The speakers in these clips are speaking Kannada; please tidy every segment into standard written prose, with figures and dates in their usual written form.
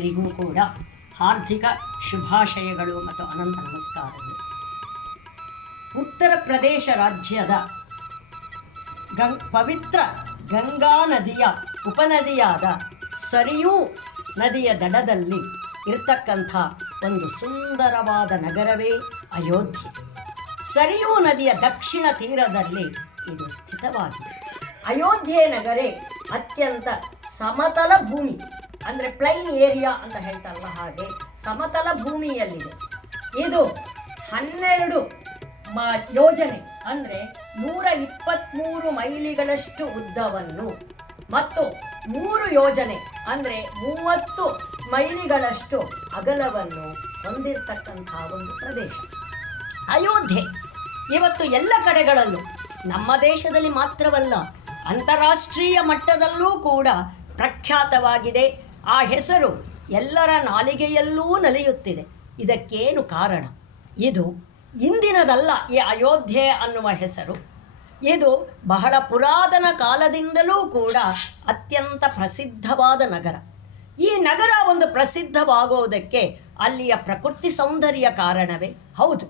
ಆತ್ಮೀಯರಿಗೂ ಕೂಡ ಹಾರ್ದಿಕ ಶುಭಾಶಯಗಳು ಮತ್ತು ಅನಂತ ನಮಸ್ಕಾರಗಳು. ಉತ್ತರ ಪ್ರದೇಶ ರಾಜ್ಯದ ಪವಿತ್ರ ಗಂಗಾ ನದಿಯ ಉಪನದಿಯಾದ ಸರಿಯೂ ನದಿಯ ದಡದಲ್ಲಿ ಇರ್ತಕ್ಕಂಥ ಒಂದು ಸುಂದರವಾದ ನಗರವೇ ಅಯೋಧ್ಯೆ. ಸರಿಯೂ ನದಿಯ ದಕ್ಷಿಣ ತೀರದಲ್ಲಿ ಇದು ಸ್ಥಿತವಾಗಿದೆ. ಅಯೋಧ್ಯೆ ನಗರೇ ಅತ್ಯಂತ ಸಮತಲ ಭೂಮಿ, ಅಂದರೆ ಪ್ಲೈನ್ ಏರಿಯಾ ಅಂತ ಹೇಳ್ತಾರಲ್ಲ ಹಾಗೆ ಸಮತಲ ಭೂಮಿಯಲ್ಲಿದೆ. ಇದು 12 ಯೋಜನೆ ಅಂದರೆ 123 ಮೈಲಿಗಳಷ್ಟು ಉದ್ದವನ್ನು ಮತ್ತು 3 ಯೋಜನೆ ಅಂದರೆ 30 ಮೈಲಿಗಳಷ್ಟು ಅಗಲವನ್ನು ಹೊಂದಿರತಕ್ಕಂಥ ಒಂದು ಪ್ರದೇಶ ಅಯೋಧ್ಯೆ. ಇವತ್ತು ಎಲ್ಲ ಕಡೆಗಳಲ್ಲೂ, ನಮ್ಮ ದೇಶದಲ್ಲಿ ಮಾತ್ರವಲ್ಲ ಅಂತಾರಾಷ್ಟ್ರೀಯ ಮಟ್ಟದಲ್ಲೂ ಕೂಡ ಪ್ರಖ್ಯಾತವಾಗಿದೆ. ಆ ಹೆಸರು ಎಲ್ಲರ ನಾಲಿಗೆಯಲ್ಲೂ ನಲಿಯುತ್ತಿದೆ. ಇದಕ್ಕೇನು ಕಾರಣ? ಇದು ಇಂದಿನದಲ್ಲ. ಈ ಅಯೋಧ್ಯೆ ಅನ್ನುವ ಹೆಸರು ಇದು ಬಹಳ ಪುರಾತನ ಕಾಲದಿಂದಲೂ ಕೂಡ ಅತ್ಯಂತ ಪ್ರಸಿದ್ಧವಾದ ನಗರ. ಈ ನಗರ ಒಂದು ಪ್ರಸಿದ್ಧವಾಗುವುದಕ್ಕೆ ಅಲ್ಲಿಯ ಪ್ರಕೃತಿ ಸೌಂದರ್ಯ ಕಾರಣವೇ ಹೌದು.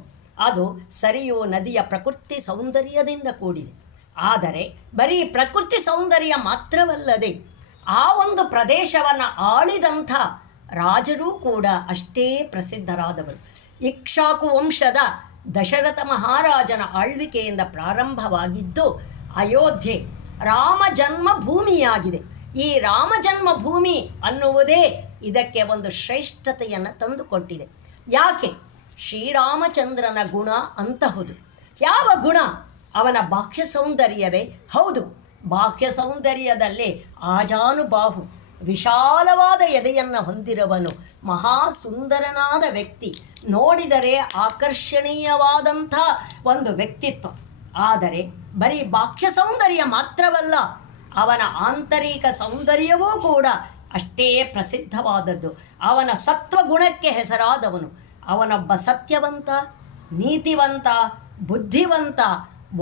ಅದು ಸರಿಯೂ ನದಿಯ ಪ್ರಕೃತಿ ಸೌಂದರ್ಯದಿಂದ ಕೂಡಿದೆ. ಆದರೆ ಬರೀ ಪ್ರಕೃತಿ ಸೌಂದರ್ಯ ಮಾತ್ರವಲ್ಲದೆ ಆ ಒಂದು ಪ್ರದೇಶವನ್ನು ಆಳಿದಂಥ ರಾಜರೂ ಕೂಡ ಅಷ್ಟೇ ಪ್ರಸಿದ್ಧರಾದವರು. ಇಕ್ಷ್ವಾಕು ವಂಶದ ದಶರಥ ಮಹಾರಾಜನ ಆಳ್ವಿಕೆಯಿಂದ ಪ್ರಾರಂಭವಾಗಿದ್ದು ಅಯೋಧ್ಯೆ ರಾಮ ಜನ್ಮಭೂಮಿಯಾಗಿದೆ. ಈ ರಾಮ ಜನ್ಮಭೂಮಿ ಅನ್ನುವುದೇ ಇದಕ್ಕೆ ಒಂದು ಶ್ರೇಷ್ಠತೆಯನ್ನು ತಂದುಕೊಟ್ಟಿದೆ. ಯಾಕೆ? ಶ್ರೀರಾಮಚಂದ್ರನ ಗುಣ ಅಂತಹುದು. ಯಾವ ಗುಣ? ಅವನ ಬಾಹ್ಯ ಸೌಂದರ್ಯವೇ ಹೌದು. ಬಾಹ್ಯ ಸೌಂದರ್ಯದಲ್ಲಿ ಆಜಾನುಬಾಹು, ವಿಶಾಲವಾದ ಎದೆಯನ್ನು ಹೊಂದಿರುವನು, ಮಹಾಸುಂದರನಾದ ವ್ಯಕ್ತಿ, ನೋಡಿದರೆ ಆಕರ್ಷಣೀಯವಾದಂಥ ಒಂದು ವ್ಯಕ್ತಿತ್ವ. ಆದರೆ ಬರೀ ಬಾಹ್ಯ ಸೌಂದರ್ಯ ಮಾತ್ರವಲ್ಲ, ಅವನ ಆಂತರಿಕ ಸೌಂದರ್ಯವೂ ಕೂಡ ಅಷ್ಟೇ ಪ್ರಸಿದ್ಧವಾದದ್ದು. ಅವನ ಸತ್ವಗುಣಕ್ಕೆ ಹೆಸರಾದವನು. ಅವನೊಬ್ಬ ಸತ್ಯವಂತ, ನೀತಿವಂತ, ಬುದ್ಧಿವಂತ,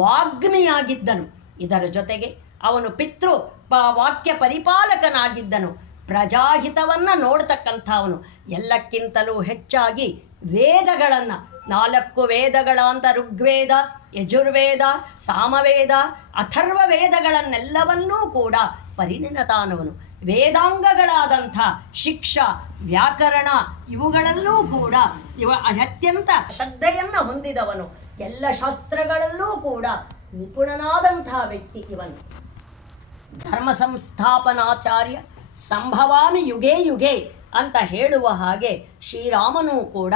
ವಾಗ್ಮಿಯಾಗಿದ್ದನು. ಇದರ ಜೊತೆಗೆ ಅವನು ವಾಕ್ಯ ಪರಿಪಾಲಕನಾಗಿದ್ದನು. ಪ್ರಜಾಹಿತವನ್ನು ನೋಡ್ತಕ್ಕಂಥವನು. ಎಲ್ಲಕ್ಕಿಂತಲೂ ಹೆಚ್ಚಾಗಿ ವೇದಗಳನ್ನು, 4 ವೇದಗಳಾಂತ ಋಗ್ವೇದ, ಯಜುರ್ವೇದ, ಸಾಮವೇದ, ಅಥರ್ವ ವೇದಗಳನ್ನೆಲ್ಲವನ್ನೂ ಕೂಡ ಪರಿಣಿತಾನವನು. ವೇದಾಂಗಗಳಾದಂಥ ಶಿಕ್ಷಾ, ವ್ಯಾಕರಣ ಇವುಗಳಲ್ಲೂ ಕೂಡ ಅತ್ಯಂತ ಶ್ರದ್ಧೆಯನ್ನು ಹೊಂದಿದವನು. ಎಲ್ಲ ಶಾಸ್ತ್ರಗಳಲ್ಲೂ ಕೂಡ ನಿಪುಣನಾದಂಥ ವ್ಯಕ್ತಿ ಇವನು. ಧರ್ಮ ಸಂಸ್ಥಾಪನಾಚಾರ್ಯ ಸಂಭವಾಮಿ ಯುಗೇ ಯುಗೇ ಅಂತ ಹೇಳುವ ಹಾಗೆ ಶ್ರೀರಾಮನೂ ಕೂಡ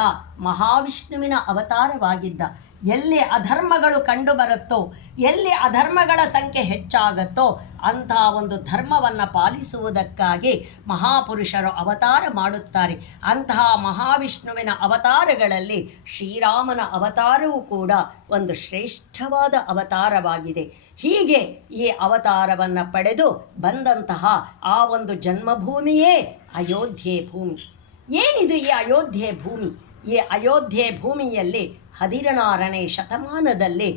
ಮಹಾವಿಷ್ಣುವಿನ ಅವತಾರವಾಗಿದ್ದ. ಎಲ್ಲಿ ಅಧರ್ಮಗಳು ಕಂಡುಬರುತ್ತೋ, ಎಲ್ಲಿ ಅಧರ್ಮಗಳ ಸಂಖ್ಯೆ ಹೆಚ್ಚಾಗುತ್ತೋ ಅಂಥ ಒಂದು ಧರ್ಮವನ್ನು ಪಾಲಿಸುವುದಕ್ಕಾಗಿ ಮಹಾಪುರುಷರು ಅವತಾರ ಮಾಡುತ್ತಾರೆ. ಅಂತಹ ಮಹಾವಿಷ್ಣುವಿನ ಅವತಾರಗಳಲ್ಲಿ ಶ್ರೀರಾಮನ ಅವತಾರವೂ ಕೂಡ ಒಂದು ಶ್ರೇಷ್ಠವಾದ ಅವತಾರವಾಗಿದೆ. ಹೀಗೆ ಈ ಅವತಾರವನ್ನು ಪಡೆದು ಬಂದಂತಹ ಆ ಒಂದು ಜನ್ಮಭೂಮಿಯೇ ಅಯೋಧ್ಯೆ ಭೂಮಿ. ಏನಿದು ಈ ಅಯೋಧ್ಯೆ ಭೂಮಿ? ಈ ಅಯೋಧ್ಯೆ ಭೂಮಿಯಲ್ಲಿ 16ನೇ ಶತಮಾನದಲ್ಲಿ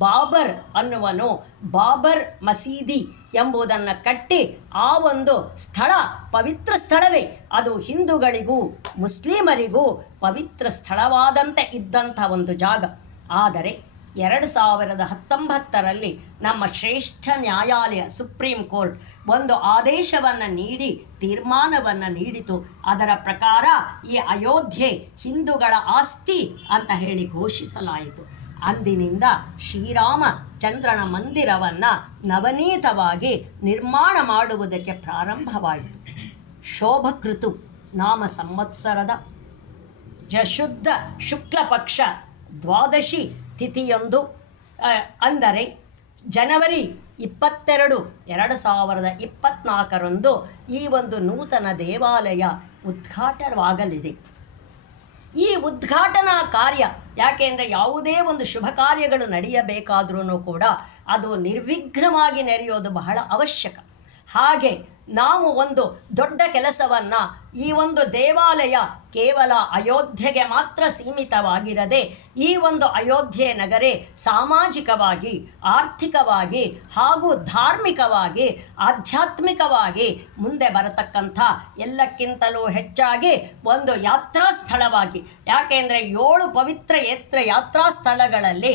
ಬಾಬರ್ ಅನ್ನುವನು ಬಾಬರ್ ಮಸೀದಿ ಎಂಬುದನ್ನು ಕಟ್ಟಿ, ಆ ಒಂದು ಸ್ಥಳ ಪವಿತ್ರ ಸ್ಥಳವೇ. ಅದು ಹಿಂದೂಗಳಿಗೂ ಮುಸ್ಲಿಮರಿಗೂ ಪವಿತ್ರ ಸ್ಥಳವಾದಂತೆ ಇದ್ದಂಥ ಒಂದು ಜಾಗ. ಆದರೆ 2019ರಲ್ಲಿ ನಮ್ಮ ಶ್ರೇಷ್ಠ ನ್ಯಾಯಾಲಯ ಸುಪ್ರೀಂ ಕೋರ್ಟ್ ಒಂದು ಆದೇಶವನ್ನು ನೀಡಿ ತೀರ್ಮಾನವನ್ನು ನೀಡಿತು. ಅದರ ಪ್ರಕಾರ ಈ ಅಯೋಧ್ಯೆ ಹಿಂದೂಗಳ ಆಸ್ತಿ ಅಂತ ಹೇಳಿ ಘೋಷಿಸಲಾಯಿತು. ಅಂದಿನಿಂದ ಶ್ರೀರಾಮಚಂದ್ರನ ಮಂದಿರವನ್ನು ನವನೀತವಾಗಿ ನಿರ್ಮಾಣ ಮಾಡುವುದಕ್ಕೆ ಪ್ರಾರಂಭವಾಯಿತು. ಶೋಭಕೃತು ನಾಮ ಸಂವತ್ಸರದ ಶುದ್ಧ ಶುಕ್ಲ ಪಕ್ಷ 12 ತಿಥಿಯೊಂದು, ಅಂದರೆ ಜನವರಿ 22, 2024ರಂದು ಈ ಒಂದು ನೂತನ ದೇವಾಲಯ ಉದ್ಘಾಟನವಾಗಲಿದೆ. ಈ ಉದ್ಘಾಟನಾ ಕಾರ್ಯ ಯಾಕೆಂದರೆ ಯಾವುದೇ ಒಂದು ಶುಭ ಕಾರ್ಯಗಳು ನಡೆಯಬೇಕಾದ್ರೂ ಕೂಡ ಅದು ನಿರ್ವಿಘ್ನವಾಗಿ ನಡೆಯೋದು ಬಹಳ ಅವಶ್ಯಕ. ಹಾಗೆ ನಾವು ಒಂದು ದೊಡ್ಡ ಕೆಲಸವನ್ನು ಈ ಒಂದು ದೇವಾಲಯ ಕೇವಲ ಅಯೋಧ್ಯೆಗೆ ಮಾತ್ರ ಸೀಮಿತವಾಗಿರದೆ ಈ ಒಂದು ಅಯೋಧ್ಯೆ ನಗರೆ ಸಾಮಾಜಿಕವಾಗಿ, ಆರ್ಥಿಕವಾಗಿ ಹಾಗೂ ಧಾರ್ಮಿಕವಾಗಿ, ಆಧ್ಯಾತ್ಮಿಕವಾಗಿ ಮುಂದೆ ಬರತಕ್ಕಂಥ ಎಲ್ಲಕ್ಕಿಂತಲೂ ಹೆಚ್ಚಾಗಿ ಒಂದು ಯಾತ್ರಾ ಸ್ಥಳವಾಗಿ, ಯಾಕೆಂದರೆ 7 ಪವಿತ್ರ ಯಾತ್ರಾ ಸ್ಥಳಗಳಲ್ಲಿ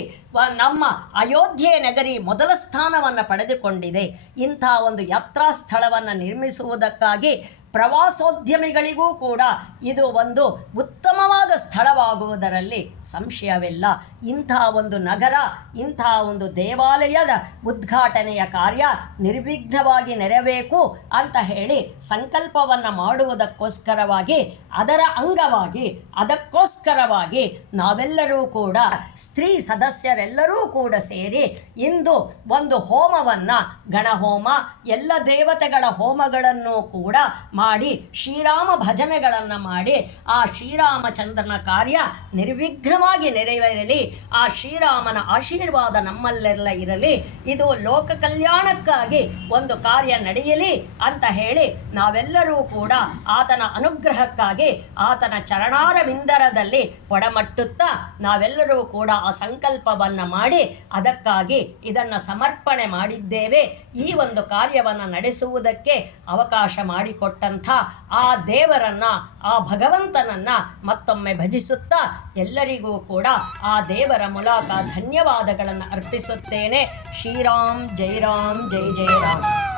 ನಮ್ಮ ಅಯೋಧ್ಯೆ ನಗರಿ ಮೊದಲ ಸ್ಥಾನವನ್ನು ಪಡೆದುಕೊಂಡಿದೆ. ಇಂಥ ಒಂದು ಯಾತ್ರಾ ಸ್ಥಳವನ್ನು ನಿರ್ಮಿಸುವುದಕ್ಕಾಗಿ ಪ್ರವಾಸೋದ್ಯಮಿಗಳಿಗೂ ಕೂಡ ಇದು ಒಂದು ಉತ್ತಮವಾದ ಸ್ಥಳವಾಗುವುದರಲ್ಲಿ ಸಂಶಯವಿಲ್ಲ. ಇಂಥ ಒಂದು ನಗರ, ಇಂಥ ಒಂದು ದೇವಾಲಯದ ಉದ್ಘಾಟನೆಯ ಕಾರ್ಯ ನಿರ್ವಿಘ್ನವಾಗಿ ನೆರವೇಕು ಅಂತ ಹೇಳಿ ಸಂಕಲ್ಪವನ್ನು ಮಾಡುವುದಕ್ಕೋಸ್ಕರವಾಗಿ, ಅದರ ಅಂಗವಾಗಿ, ಅದಕ್ಕೋಸ್ಕರವಾಗಿ ನಾವೆಲ್ಲರೂ ಕೂಡ ಸ್ತ್ರೀ ಸದಸ್ಯರೆಲ್ಲರೂ ಕೂಡ ಸೇರಿ ಇಂದು ಒಂದು ಹೋಮವನ್ನು, ಗಣಹೋಮ, ಎಲ್ಲ ದೇವತೆಗಳ ಹೋಮಗಳನ್ನು ಕೂಡ ಮಾಡಿ ಶ್ರೀರಾಮ ಭಜನೆಗಳನ್ನು ಮಾಡಿ ಆ ಶ್ರೀರಾಮಚಂದ್ರನ ಕಾರ್ಯ ನಿರ್ವಿಘ್ನವಾಗಿ ನೆರವೇರಲಿ. ಆ ಶ್ರೀರಾಮನ ಆಶೀರ್ವಾದ ನಮ್ಮಲ್ಲೆಲ್ಲ ಇರಲಿ. ಇದು ಲೋಕ ಕಲ್ಯಾಣಕ್ಕಾಗಿ ಒಂದು ಕಾರ್ಯ ನಡೆಯಲಿ ಅಂತ ಹೇಳಿ ನಾವೆಲ್ಲರೂ ಕೂಡ ಆತನ ಅನುಗ್ರಹಕ್ಕಾಗಿ ಆತನ ಚರಣಾರವಿಂದರದಲ್ಲಿ ಒಡಮಟ್ಟುತ್ತಾ ನಾವೆಲ್ಲರೂ ಕೂಡ ಆ ಸಂಕಲ್ಪವನ್ನು ಮಾಡಿ ಅದಕ್ಕಾಗಿ ಇದನ್ನು ಸಮರ್ಪಣೆ ಮಾಡಿದ್ದೇವೆ. ಈ ಒಂದು ಕಾರ್ಯವನ್ನು ನಡೆಸುವುದಕ್ಕೆ ಅವಕಾಶ ಮಾಡಿಕೊಟ್ಟ ಆ ದೇವರನ್ನ, ಆ ಭಗವಂತನನ್ನ ಮತ್ತೊಮ್ಮೆ ಭಜಿಸುತ್ತಾ ಎಲ್ಲರಿಗೂ ಕೂಡ ಆ ದೇವರ ಮೂಲಕ ಧನ್ಯವಾದಗಳನ್ನು ಅರ್ಪಿಸುತ್ತೇನೆ. ಶ್ರೀರಾಮ್ ಜೈ ರಾಮ್, ಜೈ ಜೈ ರಾಮ್.